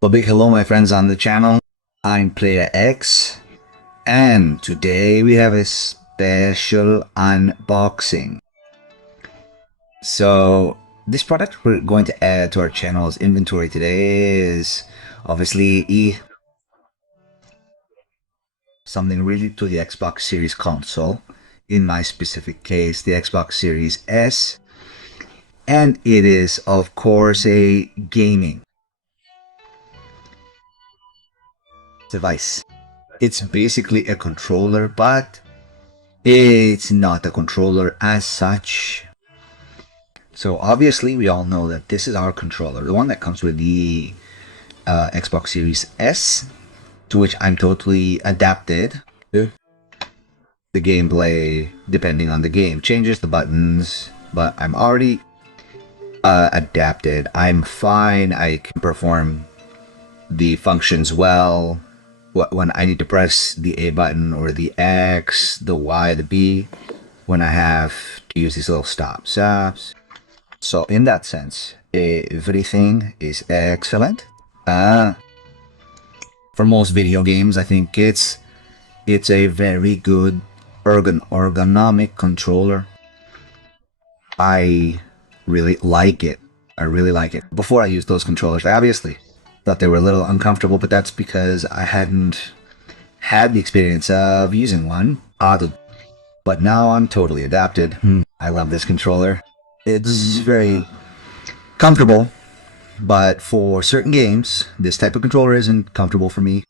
A big hello my friends on the channel. I'm Player X and today we have a special unboxing. So this product we're going to add to our channel's inventory today is obviously something related to the Xbox Series console. In my specific case, the Xbox Series S. And it is of course a gaming device. It's basically a controller, but it's not a controller as such. So obviously we all know that this is our controller, the one that comes with the Xbox Series S, to which I'm totally adapted. The gameplay, depending on the game, changes the buttons, but I'm already adapted. I'm fine. I can perform the functions well. When I need to press the A button or the X, the Y, the B, when I have to use these little stops. So in that sense, everything is excellent. For most video games, I think it's a very good ergonomic controller. I really like it. I really like it. Before I used those controllers, I obviously thought they were a little uncomfortable, but that's because I hadn't had the experience of using one. But now I'm totally adapted. I love this controller. It's very comfortable, but for certain games, this type of controller isn't comfortable for me.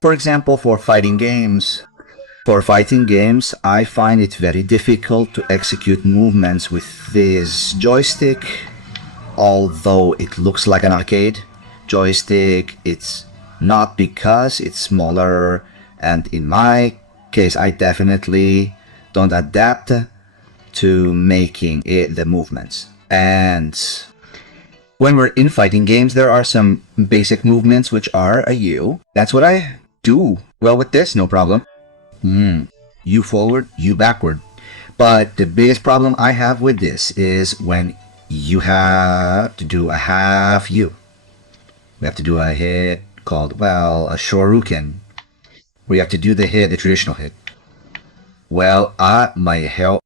For example, for fighting games, I find it very difficult to execute movements with this joystick. Although it looks like an arcade joystick, it's not, because it's smaller, and in my case I definitely don't adapt to making it the movements. And when we're in fighting games, there are some basic movements which are a U. That's what I do well with this, no problem. U forward, U backward. But the biggest problem I have with this is when you have to do a half U. We have to do a hit called, well, a Shoryuken. We have to do the hit, the traditional hit. Well, my hell.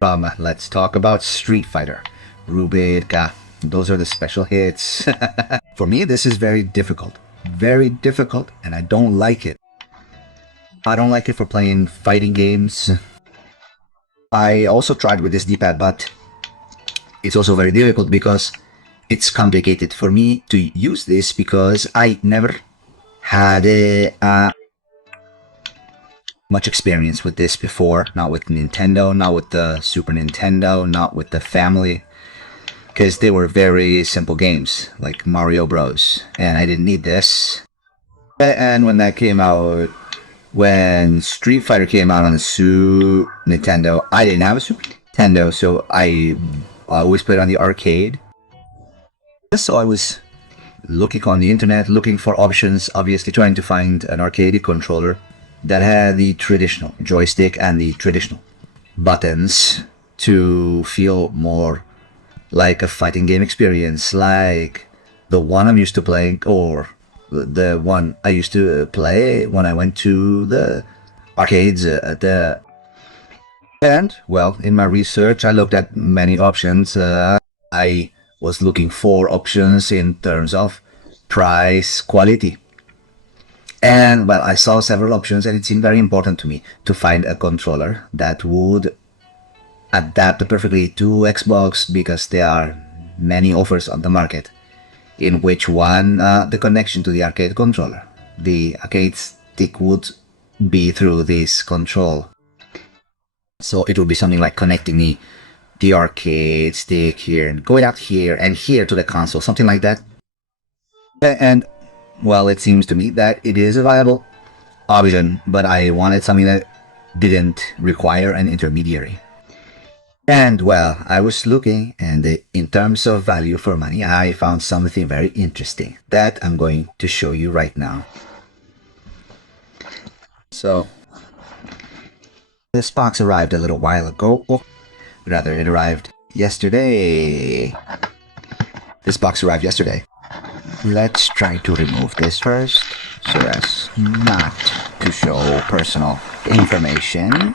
Let's talk about Street Fighter. Rubika. Those are the special hits. For me, this is very difficult. Very difficult, and I don't like it. I don't like it for playing fighting games. I also tried with this D-pad, but it's also very difficult because it's complicated for me to use this, because I never had much experience with this before. Not with Nintendo, not with the Super Nintendo, not with the family, because they were very simple games like Mario Bros. And I didn't need this. And when that came out, when Street Fighter came out on the Super Nintendo, I didn't have a Super Nintendo, so I always played on the arcade. So I was looking on the internet, looking for options, obviously trying to find an arcade controller that had the traditional joystick and the traditional buttons to feel more like a fighting game experience, like the one I'm used to playing, or the one I used to play when I went to the arcades and, well, in my research I looked at many options. I was looking for options in terms of price, quality, and, well, I saw several options, and it seemed very important to me to find a controller that would adapt perfectly to Xbox, because there are many offers on the market in which one, the connection to the arcade controller, the arcade stick, would be through this control. So it would be something like connecting the arcade stick here and going out here and here to the console, something like that. And, well, it seems to me that it is a viable option, but I wanted something that didn't require an intermediary. And, well, I was looking, and in terms of value for money, I found something very interesting that I'm going to show you right now. So, this box arrived a little while ago. Rather, it arrived yesterday. This box arrived yesterday. Let's try to remove this first, so as not to show personal information.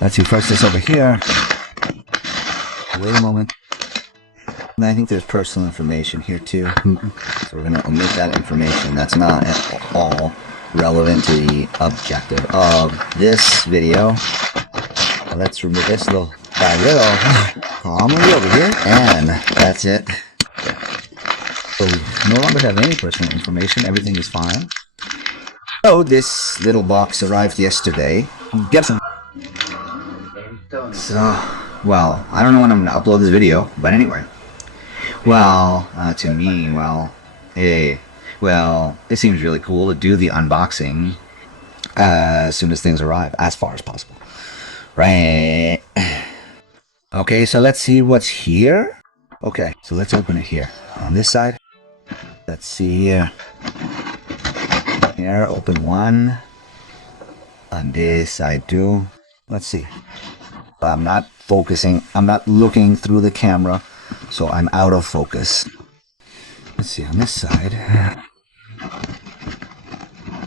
Let's see, first this over here. Wait a moment. I think there's personal information here too. So we're going to omit that information. That's not at all relevant to the objective of this video. Let's remove this little by little calmly over here, and that's it. So we no longer have any personal information. Everything is fine. So this little box arrived yesterday. Get some. So, well, I don't know when I'm going to upload this video, but anyway. Well, to me, well, hey, well, it seems really cool to do the unboxing as soon as things arrive, as far as possible. Right. Okay, so let's see what's here. Okay, so let's open it here. On this side. Let's see here. Here, open one. On this side too. Let's see. I'm not focusing. I'm not looking through the camera, so I'm out of focus. Let's see, on this side.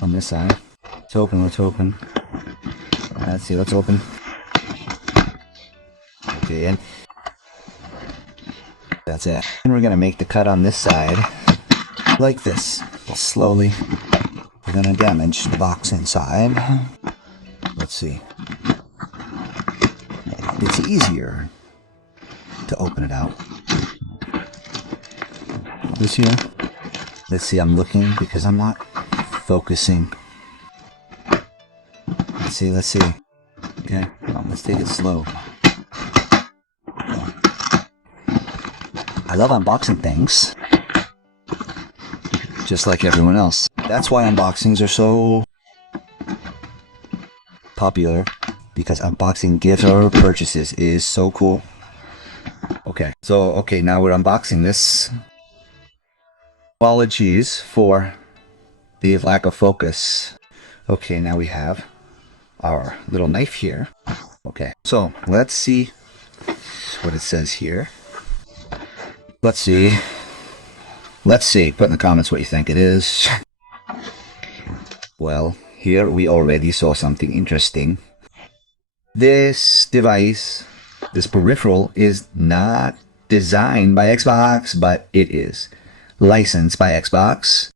On this side. Let's open, let's open. Let's see, let's open. Okay, and that's it. And we're gonna make the cut on this side like this. Slowly. We're gonna damage the box inside. Let's see. It's easier to open it out. This here. Let's see, I'm looking because I'm not focusing. Let's see, let's see. Okay, let's take it slow. I love unboxing things. Just like everyone else. That's why unboxings are so popular. Because unboxing gifts or purchases is so cool. Okay, so okay, now we're unboxing this. Apologies for the lack of focus. Okay, now we have our little knife here. Okay, so let's see what it says here. Let's see. Let's see. Put in the comments what you think it is. Well, here we already saw something interesting. This device, this peripheral, is not designed by Xbox, but it is licensed by Xbox.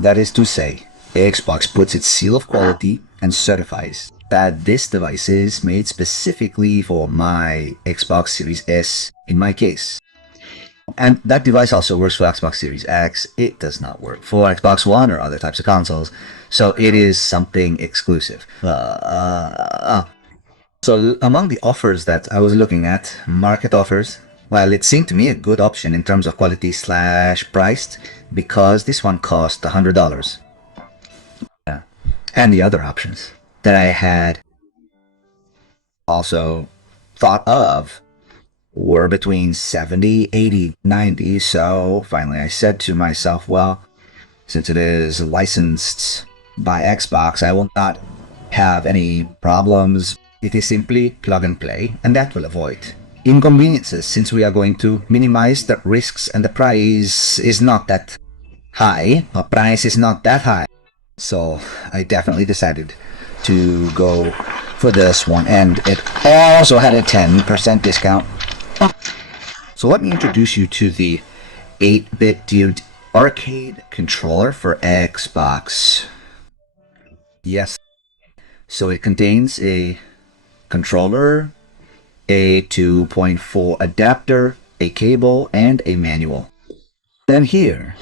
That is to say, Xbox puts its seal of quality and certifies that this device is made specifically for my Xbox Series S in my case. And that device also works for Xbox Series X. It does not work for Xbox One or other types of consoles. So it is something exclusive. So among the offers that I was looking at, market offers, well, it seemed to me a good option in terms of quality / priced, because this one cost $100. Yeah. And the other options that I had also thought of were between 70, 80, 90. So finally I said to myself, well, since it is licensed by Xbox, I will not have any problems. It is simply plug and play, and that will avoid inconveniences since we are going to minimize the risks, and the price is not that high. The price is not that high. So I definitely decided to go for this one, and it also had a 10% discount. So let me introduce you to the 8-bit Dude arcade controller for Xbox. Yes. So it contains a controller, a 2.4 adapter, a cable, and a manual. Then here,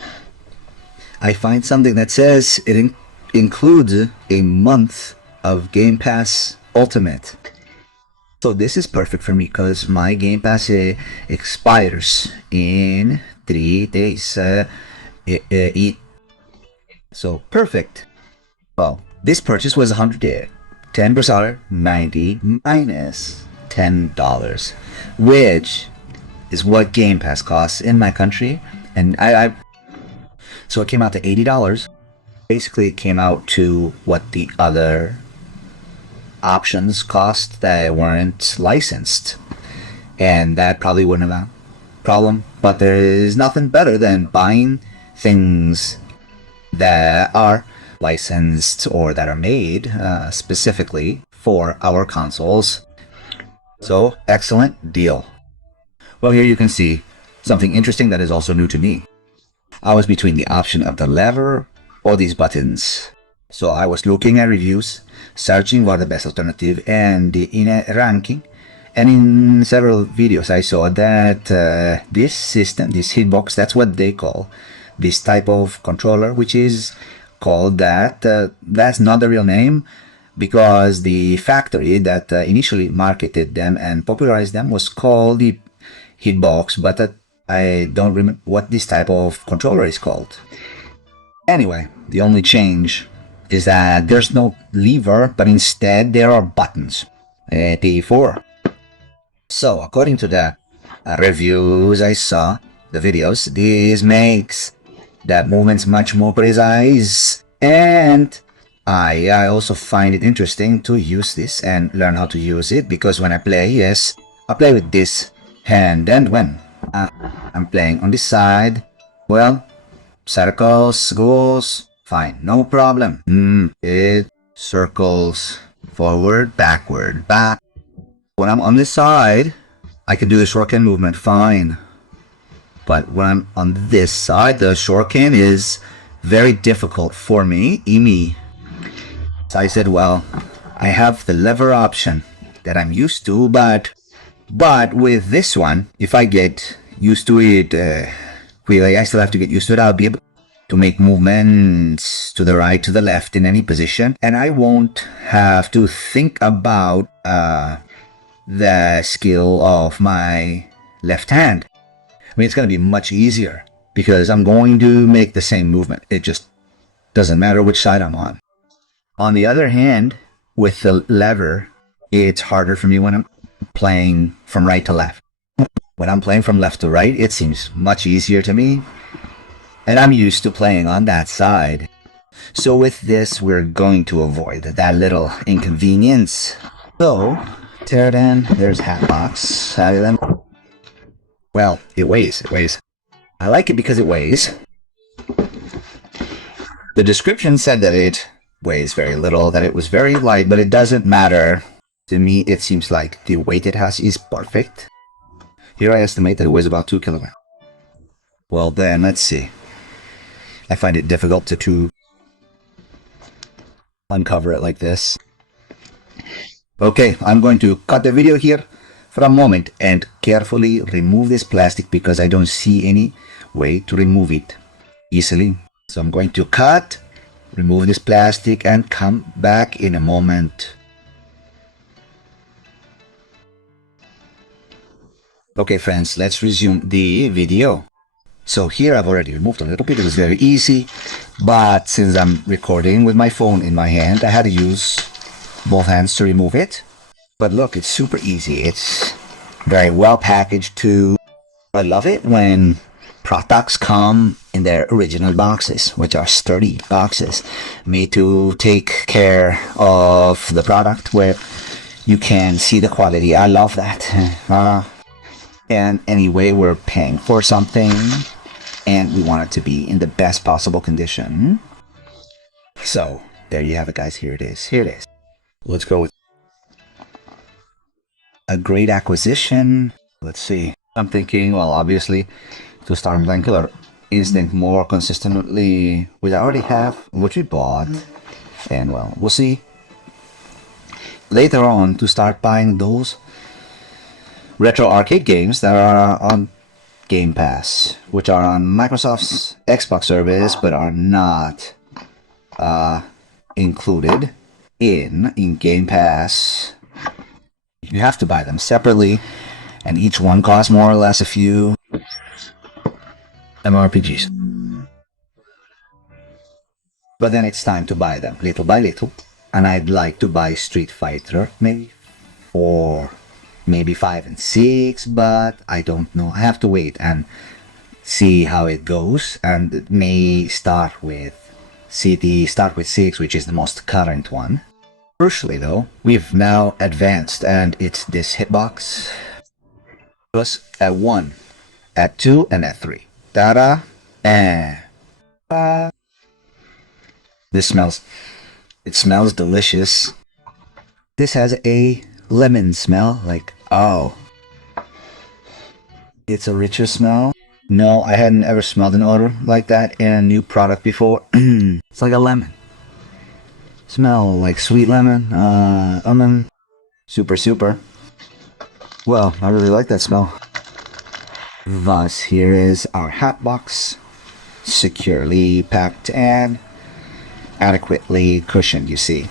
I find something that says it includes a month of Game Pass Ultimate. So this is perfect for me because my Game Pass expires in 3 days. So perfect. Well, this purchase was $100. 10%, $90 minus $10, which is what Game Pass costs in my country. And so it came out to $80. Basically, it came out to what the other options cost that weren't licensed, and that probably problem, but there is nothing better than buying things that are licensed or that are made specifically for our consoles. So, excellent deal. Well, here you can see something interesting that is also new to me. I was between the option of the lever or these buttons. So I was looking at reviews, searching for the best alternative, and in a ranking, and in several videos I saw that this system, this hitbox, that's what they call this type of controller, which is called that. That's not the real name, because the factory that initially marketed them and popularized them was called the hitbox, but I don't remember what this type of controller is called. Anyway, the only change is that there's no lever, but instead there are buttons. T4. So, according to the reviews I saw, the videos, this makes the movements much more precise, and I also find it interesting to use this and learn how to use it, because when I play, yes, I play with this hand, and when I'm playing on this side, well, circles goes fine, no problem. It circles forward, backward, back. When I'm on this side, I can do the shorthand movement fine. But when I'm on this side, the shorthand is very difficult for me. So I said, well, I have the lever option that I'm used to, but with this one, if I get used to it, really, I still have to get used to it. I'll be able to make movements to the right, to the left, in any position, and I won't have to think about the skill of my left hand. I mean, it's going to be much easier because I'm going to make the same movement. It just doesn't matter which side I'm on. On the other hand, with the lever, it's harder for me when I'm playing from right to left. When I'm playing from left to right, it seems much easier to me, and I'm used to playing on that side. So with this, we're going to avoid that little inconvenience. So, there's Hatbox. Well, it weighs. I like it because it weighs. The description said that it weighs very little, that it was very light, but it doesn't matter. To me, it seems like the weight it has is perfect. Here I estimate that it weighs about 2 kilograms. Well then, let's see. I find it difficult to uncover it like this. Okay, I'm going to cut the video here for a moment and carefully remove this plastic because I don't see any way to remove it easily. So I'm going to cut, remove this plastic, and come back in a moment. Okay friends, let's resume the video. So here I've already removed a little bit. It was very easy, but since I'm recording with my phone in my hand, I had to use both hands to remove it. But look, it's super easy. It's very well packaged too. I love it when products come in their original boxes, which are sturdy boxes made to take care of the product, where you can see the quality. I love that. And anyway, we're paying for something and we want it to be in the best possible condition. So there you have it, guys. Here it is. Let's go with a great acquisition. Let's see. I'm thinking, well, obviously to start playing Killer Instinct more consistently, which I already have, which we bought, and well, we'll see later on to start buying those retro arcade games that are on Game Pass, which are on Microsoft's Xbox service but are not included in Game Pass. You have to buy them separately, and each one costs more or less a few MRPGs. But then it's time to buy them little by little, and I'd like to buy Street Fighter, maybe 4, maybe 5 and 6, but I don't know. I have to wait and see how it goes, and it may start with 6, which is the most current one. Crucially though, we've now advanced, and it's this hitbox. It was a 1 at 2 and at 3. Ta-da! This smells, it smells delicious. This has a lemon smell, like, oh. It's a richer smell. No, I hadn't ever smelled an odor like that in a new product before. It's like a lemon. Smell like sweet lemon, lemon. Super, super. Well, I really like that smell. Thus, here is our hat box. Securely packed and adequately cushioned, you see.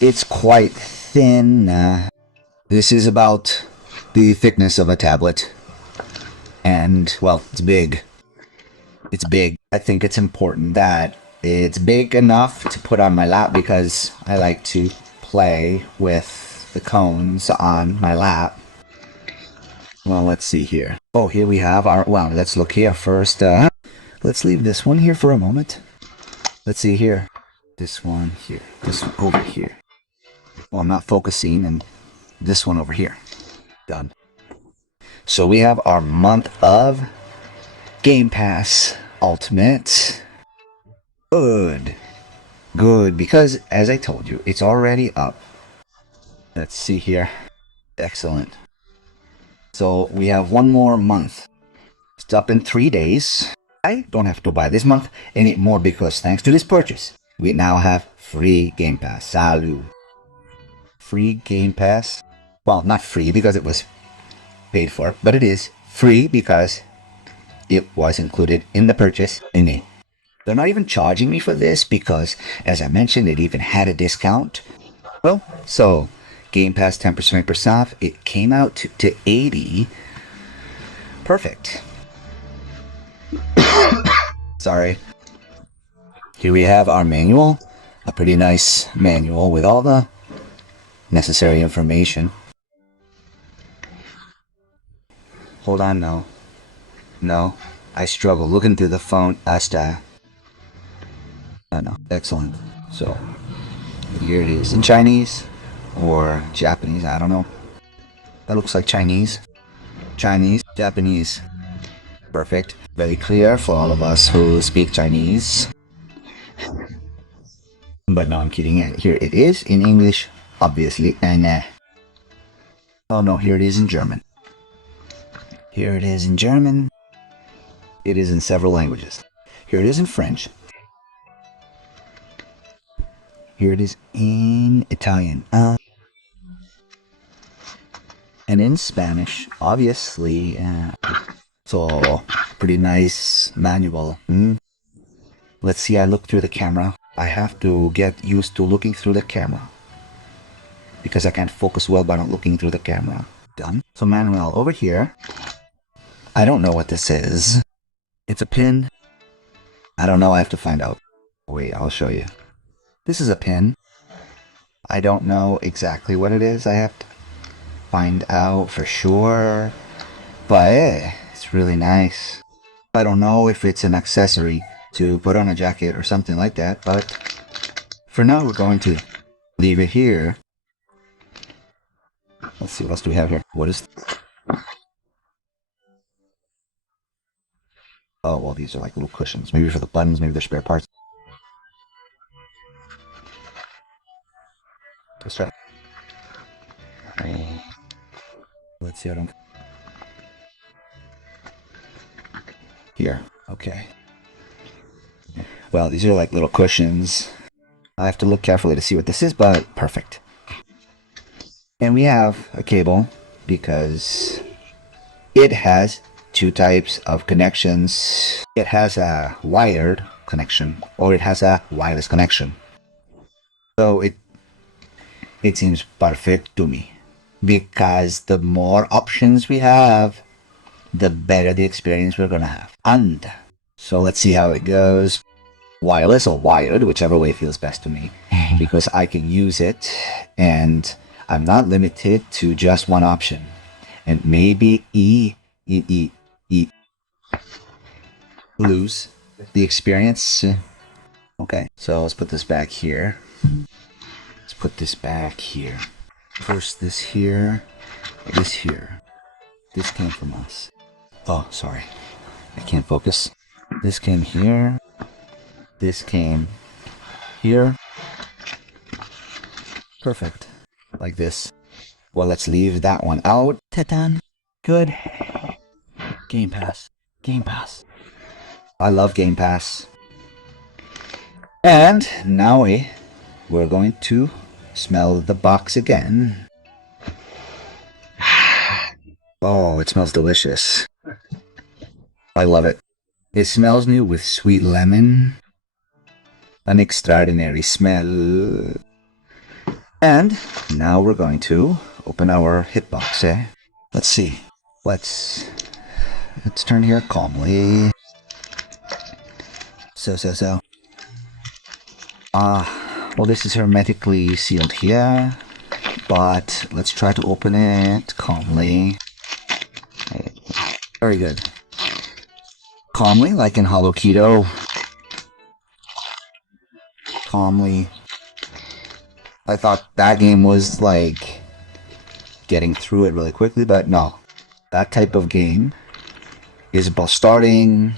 It's quite thin. This is about the thickness of a tablet. And, well, it's big. It's big. I think it's important that it's big enough to put on my lap because I like to play with the cones on my lap. Well, let's see here. Oh, here we have our... Well, let's look here first. Let's leave this one here for a moment. Let's see here. This one here. This one over here. Well, I'm not focusing, and this one over here. Done. So we have our month of Game Pass Ultimate. Good. Good, because as I told you, it's already up. Let's see here. Excellent. So we have one more month. It's up in 3 days. I don't have to buy this month anymore because thanks to this purchase, we now have free Game Pass. Salut. Free Game Pass. Well, not free because it was paid for, but it is free because it was included in the purchase. They're not even charging me for this because, as I mentioned, it even had a discount. Well, so Game Pass 10% off. It came out to 80. Perfect. Sorry. Here we have our manual. A pretty nice manual with all the necessary information. Hold on, no. No. I struggle looking through the phone. Esta. No. Excellent. So, here it is in Chinese or Japanese. I don't know. That looks like Chinese. Chinese. Japanese. Perfect. Very clear for all of us who speak Chinese. But no, I'm kidding. Here it is in English, obviously. And oh no, here it is in German. Here it is in German. It is in several languages. Here it is in French. Here it is in Italian. And in Spanish, obviously. So, pretty nice manual. Let's see, I look through the camera. I have to get used to looking through the camera. Because I can't focus well by not looking through the camera. Done. So manual over here. I don't know what this is. It's a pin. I don't know, I have to find out. Wait, I'll show you. This is a pin. I don't know exactly what it is. I have to find out for sure. But it's really nice. I don't know if it's an accessory to put on a jacket or something like that, but for now we're going to leave it here. Let's see, what else do we have here? What is... Oh, well, these are like little cushions. Maybe for the buttons, maybe they're spare parts. Let's try. Let's see how I don't... Here. Okay. Well, these are like little cushions. I have to look carefully to see what this is, but perfect. And we have a cable because it has two types of connections. It has a wired connection or it has a wireless connection. So it seems perfect to me because the more options we have, the better the experience we're gonna have. And so let's see how it goes. Wireless or wired, whichever way feels best to me, because I can use it and I'm not limited to just one option. And maybe lose the experience. Okay, so let's put this back here. Let's put this back here. First this here, this here. This came from us. Oh, sorry. I can't focus. This came here. This came here. Perfect. Like this. Well, let's leave that one out. Ta-tan. Good. Game Pass. Game Pass. I love Game Pass. And now we're going to smell the box again. Oh, it smells delicious. I love it. It smells new with sweet lemon. An extraordinary smell. And now we're going to open our hitbox, eh? Let's see. Let's turn here calmly. So. Well, this is hermetically sealed here, but let's try to open it calmly. Very good. Calmly, like in Hollow Keto. Calmly. I thought that game was like getting through it really quickly, but no. That type of game is about starting,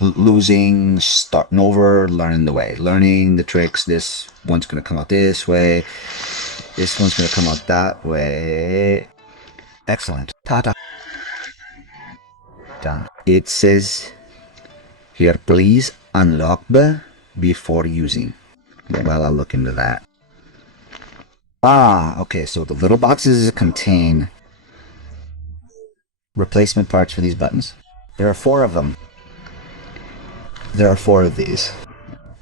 losing, starting over, learning the way, learning the tricks. This one's gonna come out this way. This one's gonna come out that way. Excellent. Ta-ta. Done. It says here, please unlock before using. Well, I'll look into that. Okay, so the little boxes contain replacement parts for these buttons. There are 4 of them. There are 4 of these.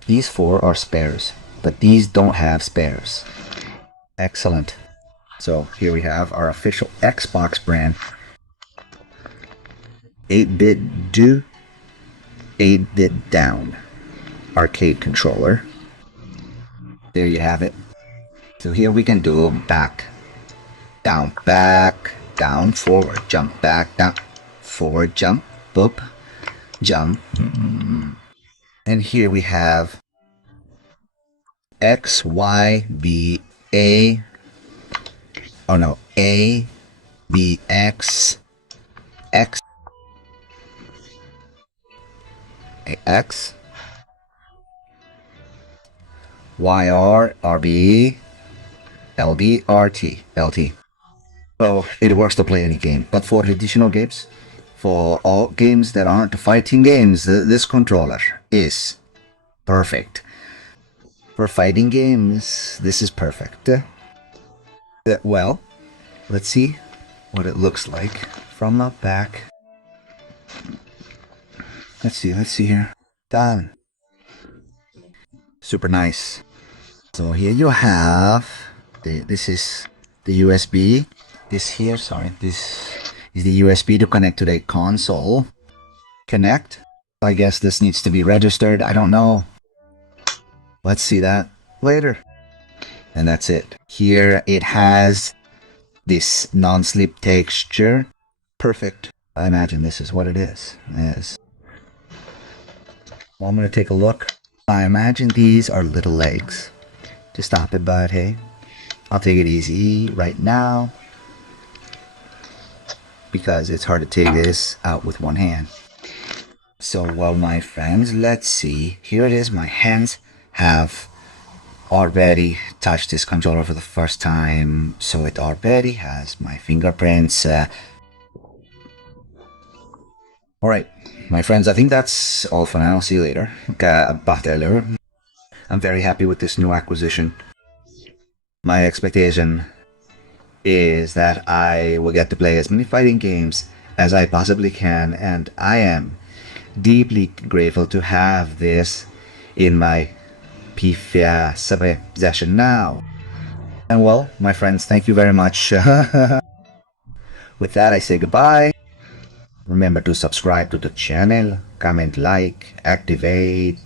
These 4 are spares, but these don't have spares. Excellent. So here we have our official Xbox brand 8-bit do, 8-bit down arcade controller. There you have it. So here we can do back, down, forward, jump, back, down, forward, jump, boop, jump. And here we have X, Y, B, A. Oh no, A, B, X, X, X, Y, R, R, B, L, B, R, T, L, T. So it works to play any game, but for additional games, for all games that aren't fighting games, this controller is perfect. For fighting games, this is perfect. Well, let's see what it looks like from the back. Let's see here. Done. Super nice. So here you have, this is the USB. This is the USB to connect to the console. Connect. I guess this needs to be registered. I don't know. Let's see that later. And that's it. Here it has this non-slip texture. Perfect. I imagine this is what it is. Yes. Well, I'm going to take a look. I imagine these are little legs to stop it, but hey, I'll take it easy right now because it's hard to take this out with one hand. So, well, my friends, let's see. Here it is. My hands have already touched this controller for the first time, so it already has my fingerprints. Alright, my friends, I think that's all for now. See you later. I'm very happy with this new acquisition. My expectation is that I will get to play as many fighting games as I possibly can, and I am deeply grateful to have this in my possession now. And well, my friends, thank you very much. With that, I say goodbye. Remember to subscribe to the channel, comment, like, activate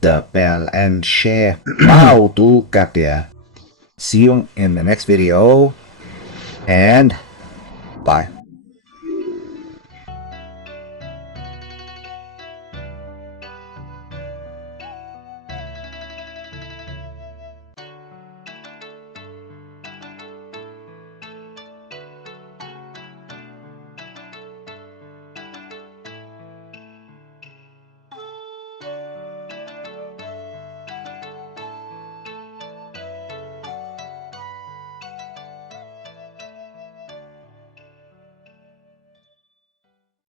the bell, and share. Wow, to Katya. See you in the next video, and bye.